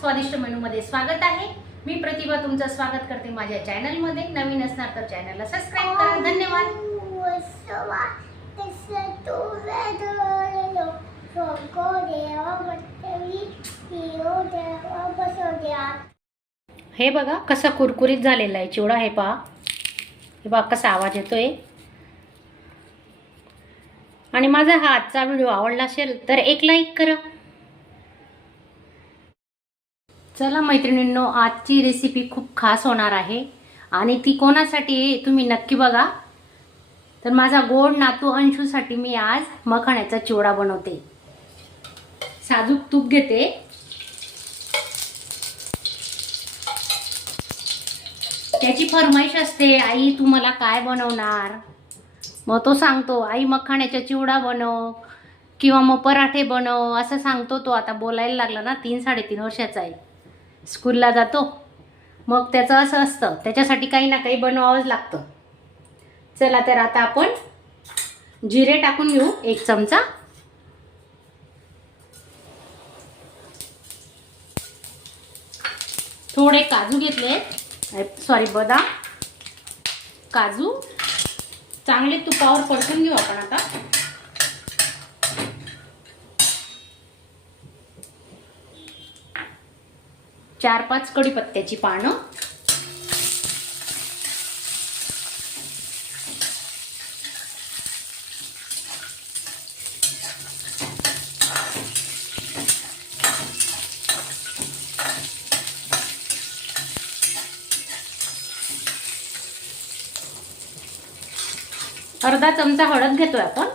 स्वादिष्ट मेनूमध्ये स्वागत आहे. मी प्रतिभा तुमचं स्वागत करते माझ्या चॅनलमध्ये. नवीन असणार तर चॅनलला सबस्क्राईब करा. धन्यवाद. हे बघा कसा कुरकुरीत झालेला आहे. चिवडा हे पहा. हे बघा कसा आवाज येतोय. आणि माझा हा आजचा व्हिडिओ आवडला असेल तर एक लाईक करा. चला मैत्रिणींनो आजची रेसिपी खूप खास होणार आहे. आणि ती कोणासाठी आहे तुम्ही नक्की बघा. तर माझा गोड नातू अंशूसाठी मी आज मखाण्याचा चिवडा बनवते. साजूक तूप घेते. त्याची फरमाईश असते आई तू मला काय बनवणार? मग तो सांगतो आई मखाण्याचा चिवडा बनव किंवा मग पराठे बनव असं सांगतो तो. आता बोलायला लागला ना तीन साडेतीन वर्षाचा आहे. स्कूलला जातो. मग त्याचं असं असतं. त्याच्यासाठी काही ना काही बनवावंच लागतं. चला तर आता आपण जिरे टाकून घेऊ. एक चमचा. थोडे काजू घेतले सॉरी बदाम. काजू. चांगले तुपावर परतून घेऊ आपण आता. चार पाच कढीपत्त्याची पानं. अर्धा चमचा हळद घेतोय आपण.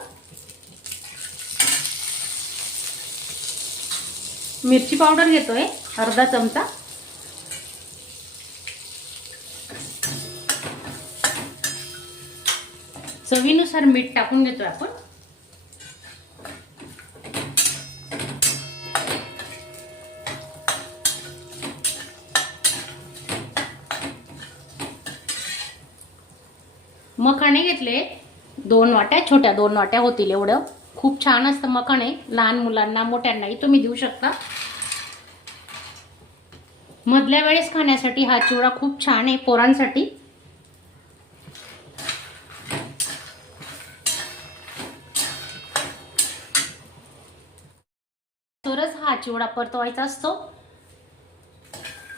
मिरची पावडर घेतोय. अर्धा चमचा. चवीनुसार मीठ टाकून घेतो आपण. मखाणे घेतले. दोन वाट्या छोट्या दोन वाट्या होतील एवढं. खूप छान असतं मखाणे. लहान मुलांना मोठ्यांनाही तुम्ही देऊ शकता. मधल्या वेळेस खाण्यासाठी हा चिवडा खूप छान आहे पोरांसाठी. तरच हा चिवडा परतवायचा असतो.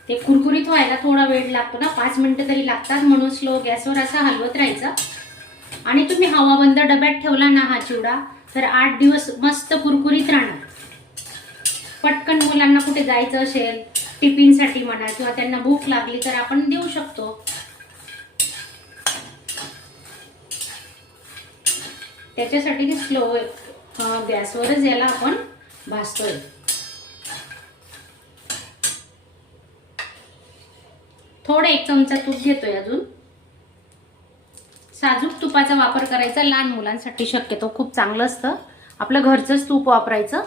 ते कुरकुरीत व्हायला थोडा वेळ लागतो ना पाच मिनिटं तरी लागतात म्हणून स्लो गॅसवर असा हलवत राहायचा. आणि तुम्ही हवाबंद डब्यात ठेवला ना हा चिवडा तर आठ दिवस मस्त कुरकुरीत राहणार. पटकन मुलांना कुठे जायचं असेल टिफिनसाठी म्हणा किंवा त्यांना भूक लागली तर आपण देऊ शकतो. त्याच्यासाठी स्लो गॅसवरच याला आपण भाजतोय. थोडं एक चमचा तूप घेतोय अजून. साजूक तुपाचा वापर करायचा लहान मुलांसाठी शक्यतो खूप चांगलं असतं. आपलं घरचंच तूप वापरायचं.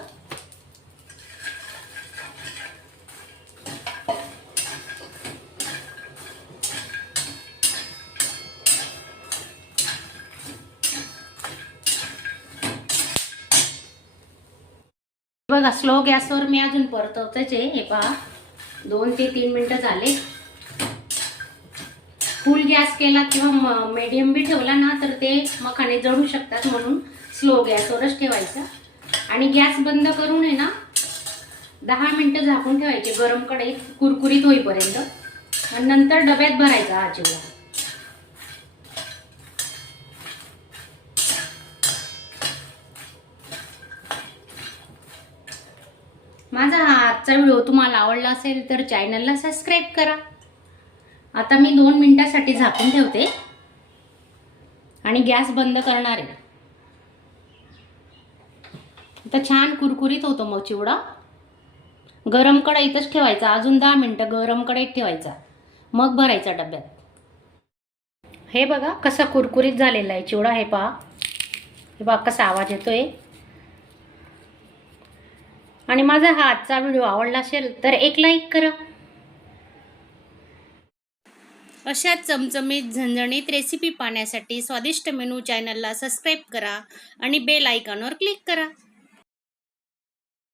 बघा स्लो गॅसवर मी अजून परतवतच आहे हे पहा. दोन ते तीन मिनटं झाले. फुल गॅस केला किंवा मीडियम बी ठेवला ना तर ते मखाने जळू शकतात म्हणून स्लो गॅसवरच ठेवायचं. आणि गॅस बंद करून आहे ना दहा मिनटं झाकून ठेवायचे गरम कढईत कुरकुरीत होईपर्यंत. आणि नंतर डब्यात भरायचा हा चिवडा माझा हा आजचा व्हिडिओ तुम्हाला आवडला असेल तर चॅनलला सबस्क्राईब करा. आता मी दोन मिनटासाठी झाकून ठेवते. आणि गॅस बंद करणार आहे. आता छान कुरकुरीत होतो मग चिवडा. गरम कढईतच ठेवायचा. अजून दहा मिनटं गरम कढईत ठेवायचा. मग भरायचा डब्यात. हे बघा कसा कुरकुरीत झालेला आहे चिवडा. हे पहा. हे बघा कसा आवाज येतोय. आणि माझा हा आजचा व्हिडिओ आवडला असेल तर एक लाईक करा. अशा चमचमीत झणझणीत रेसिपी पाहण्यासाठी स्वादिष्ट मेनू चॅनलला सबस्क्राईब करा आणि बेल आयकॉनवर क्लिक करा.